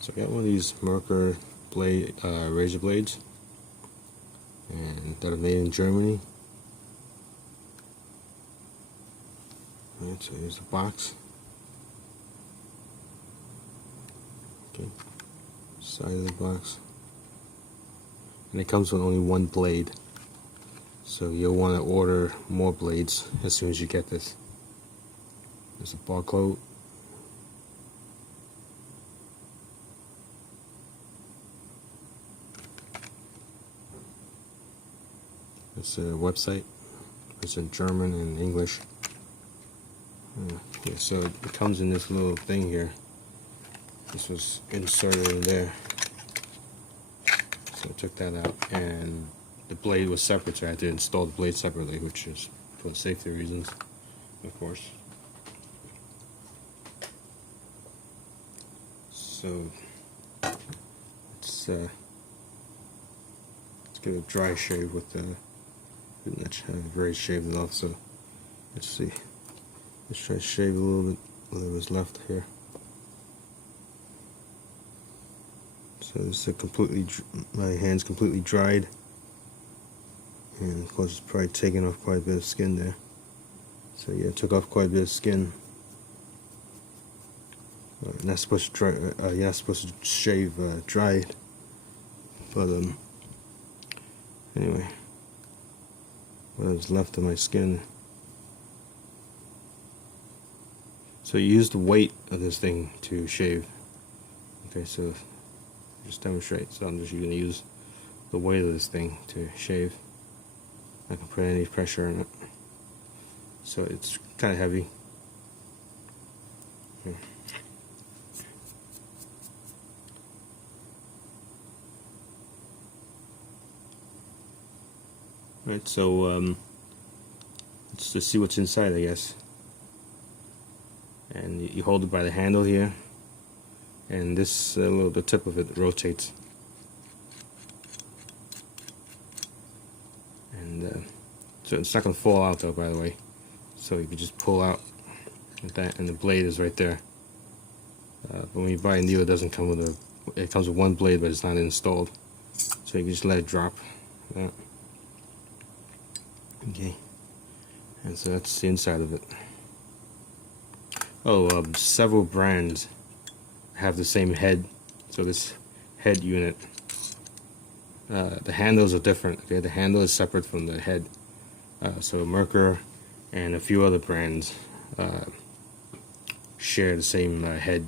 So I got one of these Merkur blade razor blades, and that are made in Germany. Alright, so here's the box. Okay, side of the box, and it comes with only one blade. So you'll want to order more blades as soon as you get this. There's a barcode. It's a website. It's in German and English. Yeah, so it comes in this little thing here. This was inserted in there. So I took that out, and the blade was separate, so I had to install the blade separately, which is for safety reasons, of course. So let's get a dry shave with the. Didn't very shaved it off, so let's see. Let's try to shave a little bit whatever's left here. So this is my hand's completely dried, and of course it's probably taken off quite a bit of skin there. So yeah, it took off quite a bit of skin. You're not supposed to shave dried, but anyway, whatever's left of my skin. So you use the weight of this thing to shave. Okay, so just demonstrate. So I'm just going to use the weight of this thing to shave. I can put any pressure on it. So it's kind of heavy. Yeah. Right, so let's just see what's inside, I guess. And you hold it by the handle here, and this the tip of it rotates, and so it's not going to fall out though, by the way. So you can just pull out like that, and the blade is right there. But when you buy a new, it doesn't come with it comes with one blade, but it's not installed. So you can just let it drop. Like that. Okay, and so that's the inside of it. Oh, several brands have the same head. So this head unit, the handles are different. Okay, the handle is separate from the head. So Merkur and a few other brands share the same head.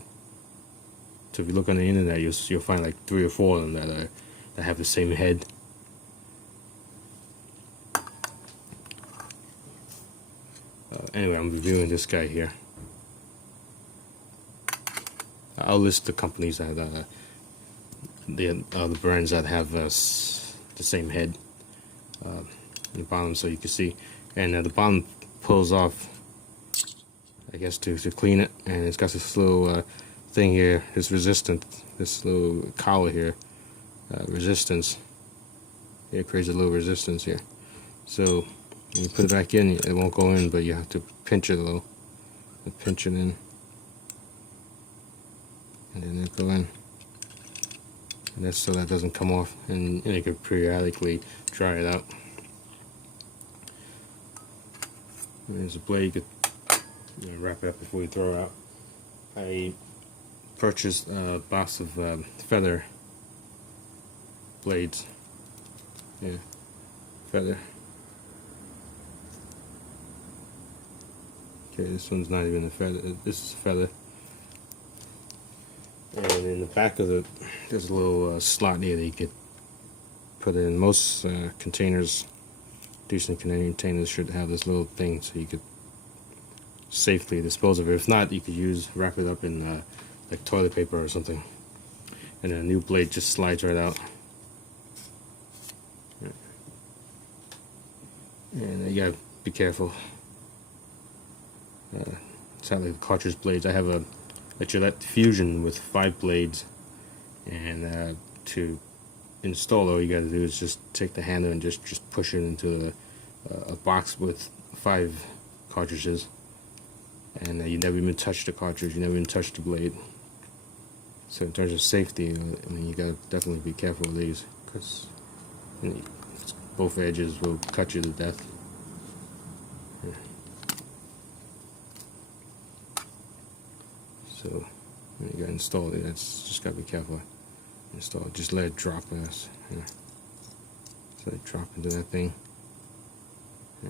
So if you look on the internet, you'll find like 3 or 4 of them that have the same head. Anyway, I'm reviewing this guy here. I'll list the companies that the brands that have the same head in the bottom, so you can see. And the bottom pulls off, I guess, to clean it, and it's got this little thing here. This resistant, this little collar here, resistance. It creates a little resistance here. So when you put it back in, it won't go in, but you have to pinch it a little. Pinch it in. And then it go in, and that's so that doesn't come off, and you can periodically dry it out. And there's a blade. You could wrap it up before you throw it out. I purchased a box of feather blades. Yeah, feather. Okay, this one's not even a feather. This is a feather. And in the back of it, there's a little slot here that you could put in. Most containers, decent containers, should have this little thing so you could safely dispose of it. If not, you could wrap it up in like toilet paper or something. And a new blade just slides right out. And you gotta be careful. It's not like cartridge blades. I have a Gillette Fusion with 5 blades, and to install, all you got to do is just take the handle and just push it into a box with 5 cartridges, and you never even touch the cartridge, you never even touch the blade. So in terms of safety, I mean, you gotta definitely be careful with these, because both edges will cut you to death. Yeah. So when you gotta install it, that's just gotta be careful. Install it, just let it drop. Yeah. So let it drop into that thing. Yeah.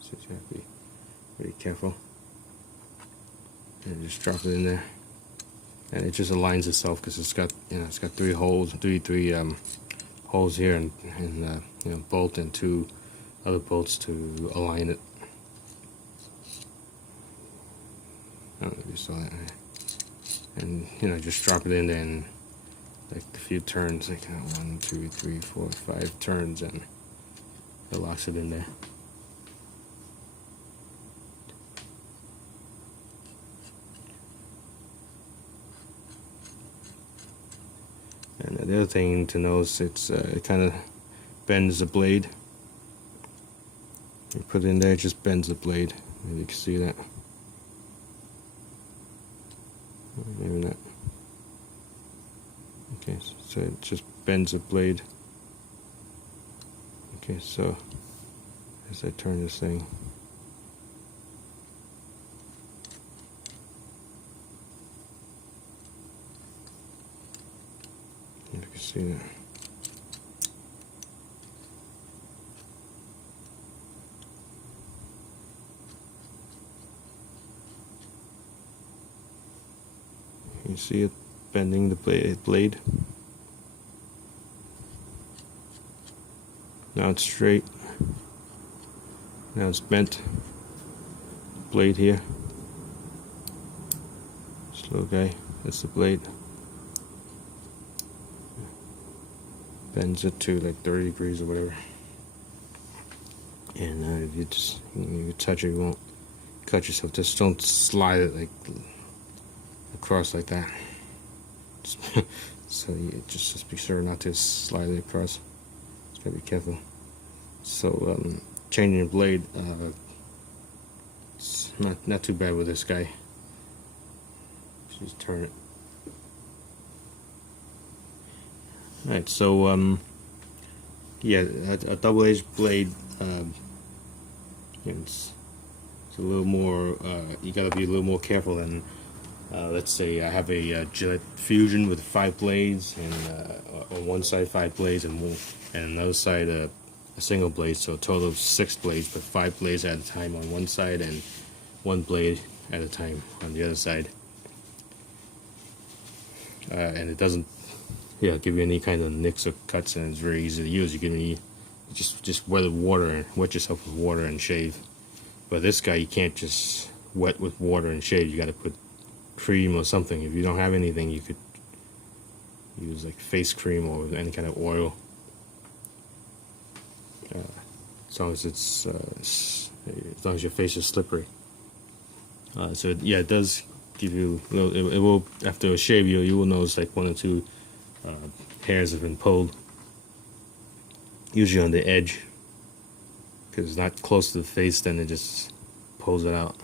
So you have to be really careful. And just drop it in there, and it just aligns itself because it's got, it's got three holes, three holes here, and bolt and two other bolts to align it. I don't know if you saw that. And just drop it in there, and like a few turns, like 1, 2, 3, 4, 5 turns, and it locks it in there. And the other thing to know is it kind of bends the blade. You put it in there, it just bends the blade. Maybe you can see that. Maybe not. Okay, so it just bends the blade. Okay, so as I turn this thing, you can see that. You see it bending the blade. Now it's straight. Now it's bent. Blade here. Slow guy. That's the blade. Bends it to like 30 degrees or whatever. And if you touch it, you won't cut yourself. Just don't slide it like across like that. So you just be sure not to slide it across. Just gotta be careful. So changing the blade, it's not too bad with this guy. Just turn it. Alright, so yeah, a double-edged blade, it's a little more, you gotta be a little more careful than, let's say I have a Gillette Fusion with 5 blades, and on one side 5 blades, and another side a single blade, so a total of 6 blades, but 5 blades at a time on one side and 1 blade at a time on the other side. And it doesn't give you any kind of nicks or cuts, and it's very easy to use. You can just wet yourself with water and shave. But this guy, you can't just wet with water and shave. You got to put cream or something. If you don't have anything, you could use like face cream or any kind of oil. As long as as long as your face is slippery. So yeah, it does give you. It will, after a shave, you will notice like 1 or 2 hairs have been pulled. Usually on the edge, because it's not close to the face. Then it just pulls it out.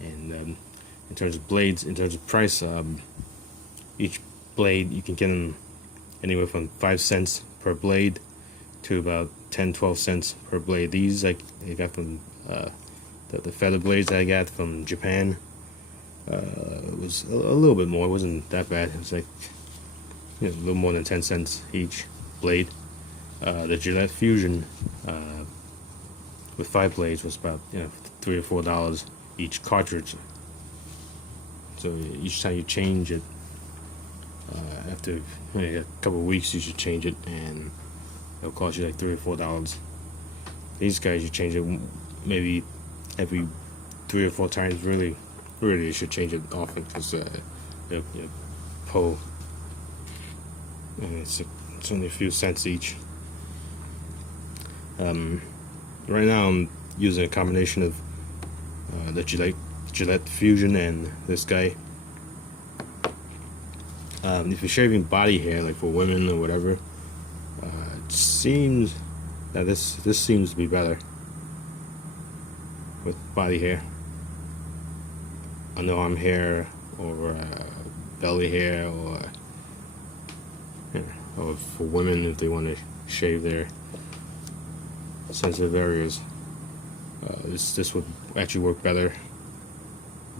And in terms of blades, in terms of price, each blade you can get them anywhere from 5 cents per blade to about 10-12 cents per blade. These I got from the feather blades I got from Japan. It was a little bit more. It wasn't that bad. It was like a little more than 10 cents each blade. The Gillette Fusion with 5 blades was about $3 or $4 each cartridge. So each time you change it, after a couple of weeks, you should change it, and it'll cost you like $3 or $4. These guys, you change it maybe every 3 or 4 times. Really, you should change it often, because pull, and it's only a few cents each. Right now I'm using a combination of the Gillette Fusion and this guy. If you're shaving body hair, like for women or whatever, it seems that this seems to be better. with body hair, underarm hair, or belly hair, or for women if they want to shave their sensitive areas. This would actually work better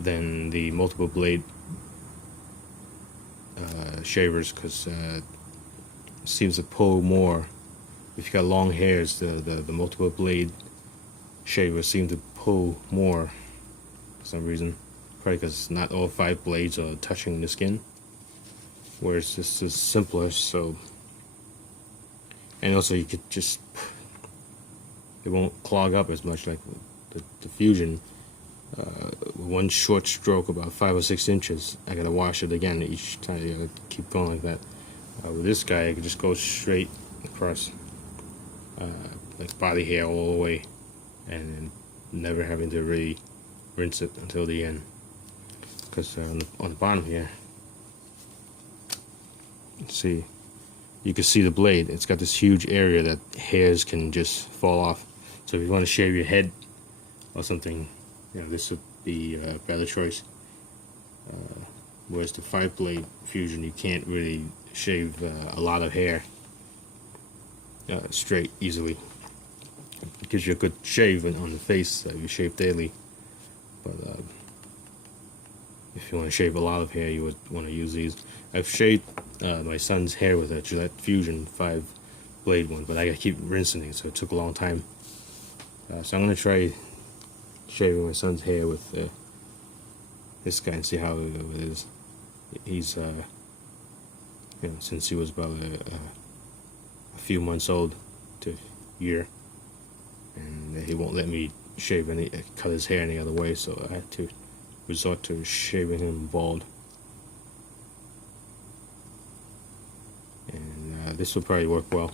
than the multiple blade shavers, because it seems to pull more. If you got long hairs, the multiple blade shavers seem to pull more for some reason. Probably because not all 5 blades are touching the skin, whereas this is simpler. So, and also you could just, it won't clog up as much like the Fusion. One short stroke about 5 or 6 inches, I gotta wash it again each time. You gotta keep going like that. With this guy, I could just go straight across, like body hair all the way, and never having to really rinse it until the end. Because on the bottom here, see, you can see the blade. It's got this huge area that hairs can just fall off. So if you want to shave your head or something, this would be a better choice. Whereas the 5-blade Fusion, you can't really shave a lot of hair straight easily. It gives you a good shave on the face that you shave daily, but if you want to shave a lot of hair, you would want to use these. I've shaved my son's hair with a Gillette Fusion 5-blade one, but I gotta keep rinsing it, so it took a long time. So I'm gonna try shaving my son's hair with this guy and see how it is. He's since he was about a few months old to a year, and he won't let me cut his hair any other way, so I had to resort to shaving him bald. And this will probably work well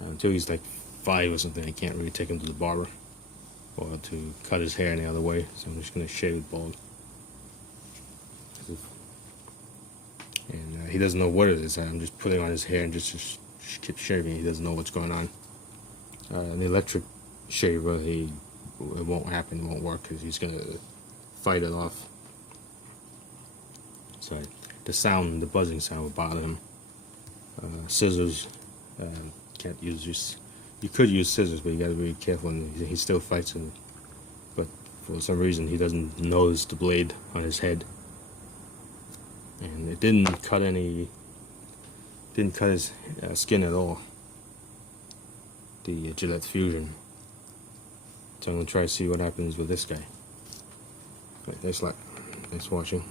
until he's like 5 or something. I can't really take him to the barber or to cut his hair any other way, so I'm just going to shave it bald. And he doesn't know what it is. I'm just putting on his hair and just keep shaving. He doesn't know what's going on. An electric shaver, it won't happen. It won't work because he's going to fight it off. So the buzzing sound will bother him. Scissors, can't use this. You could use scissors, but you got to be careful, and he still fights with it. But for some reason, he doesn't notice the blade on his head, and it didn't cut his skin at all. The Gillette Fusion. So I'm gonna try to see what happens with this guy. Right, thanks a lot. Thanks for watching.